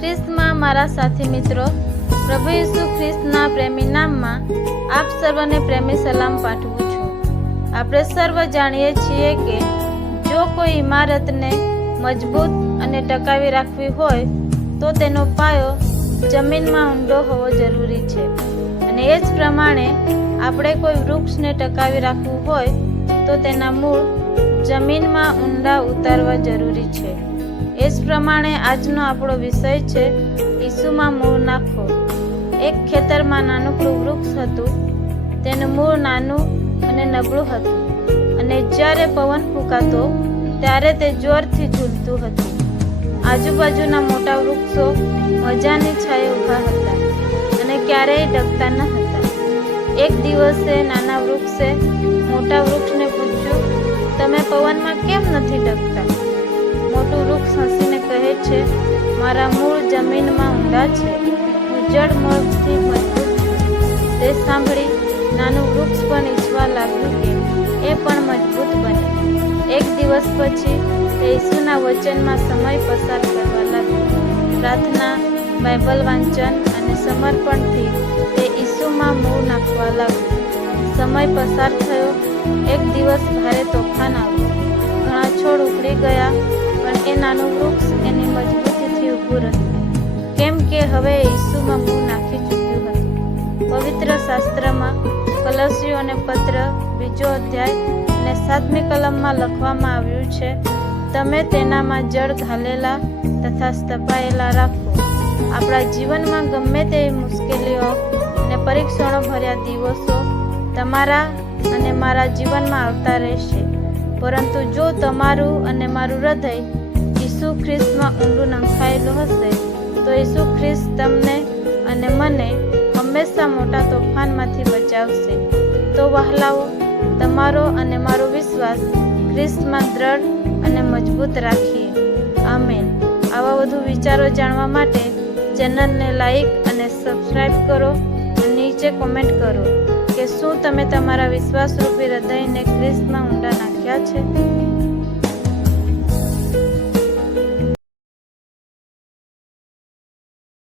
ખ્રિસ્તમાં મારા સાથી મિત્રો, પ્રભુ ઈસુ ખ્રિસ્તના પ્રેમી નામમાં આપ સર્વને પ્રેમી સલામ પાઠવું છું. આપણે સર્વ જાણીએ છીએ કે જો કોઈ ઇમારતને મજબૂત અને ટકાવી રાખવી હોય, તો તેનો પાયો જમીનમાં ઊંડો હોવો જરૂરી છે. અને એ જ પ્રમાણે આપણે કોઈ વૃક્ષને ટકાવી રાખવું હોય, તો તેના મૂળ જમીનમાં ઊંડા ઉતારવા જરૂરી છે. એ જ પ્રમાણે આજનો આપણો વિષય છે ઈસુમાં મૂળ નાખો. એક ખેતરમાં નાનકડું વૃક્ષ હતું. તેનું મૂળ નાનું અને નબળું હતું. અને જ્યારે પવન ફૂંકાતો, ત્યારે તે જોરથી ઝૂલતું હતું. આજુબાજુના મોટા વૃક્ષો મજાની છાંયે ઊભા હતા અને ક્યારેય ડગતા ન હતા. એક દિવસે નાના વૃક્ષે મોટા વૃક્ષને પૂછ્યું, તમે પવનમાં કેમ નથી ડગતા? છે. મારા મૂળ જમીનમાં ઊંડા છે. હું જડ મૂળથી મજબૂત તે સાંભળી નાનું વૃક્ષ પણ ઈચ્છવા લાગ્યું કે એ પણ મજબૂત બને. એક દિવસ પછી તે ઈસુના વચનમાં સમય પસાર કરવા લાગ્યો. પ્રાર્થના, બાઇબલ વાંચન અને સમર્પણથી તે ઈસુમાં મૂળ નાખવા લાગ્યું. સમય પસાર થયો. એક દિવસ ભારે તોફાન આવ્યું. ઘણા છોડ ઉખડી ગયા, પણ એ નાનું વૃક્ષ એની મજબૂતીથી રહ્યું કેમ કે હવે ઈસુમાં હું નાખી ચૂક્યું હતું. પવિત્ર શાસ્ત્રમાં કલસીઓને પત્ર બીજો અધ્યાય અને સાતમી કલમમાં લખવામાં આવ્યું છે, તમે તેનામાં જળ ઘાલેલા તથા સ્થપાયેલા રાખો. આપણા જીવનમાં ગમે તેવી મુશ્કેલીઓ અને પરીક્ષણો ભર્યા દિવસો તમારા અને મારા જીવનમાં આવતા રહેશે. પરંતુ જો તમારું અને મારું હૃદય ઈસુ ખ્રિસ્તમાં ઊંડું નંખાયેલું હશે, તો ઈસુ ખ્રિસ્ત તમને અને મને હંમેશા મોટા તોફાનમાંથી બચાવશે. તો વહલાઓ, તમારો અને મારો વિશ્વાસ ખ્રિસ્તમાં દ્રઢ અને મજબૂત રાખીએ. આમેન. આવા વધુ વિચારો જાણવા માટે ચેનલને લાઈક અને સબસ્ક્રાઈબ કરો નીચે કોમેન્ટ કરો કે શું તમે તમારા વિશ્વાસરૂપી હૃદયને ખ્રિસ્તમાં ઊંડા નાખ્યા છે?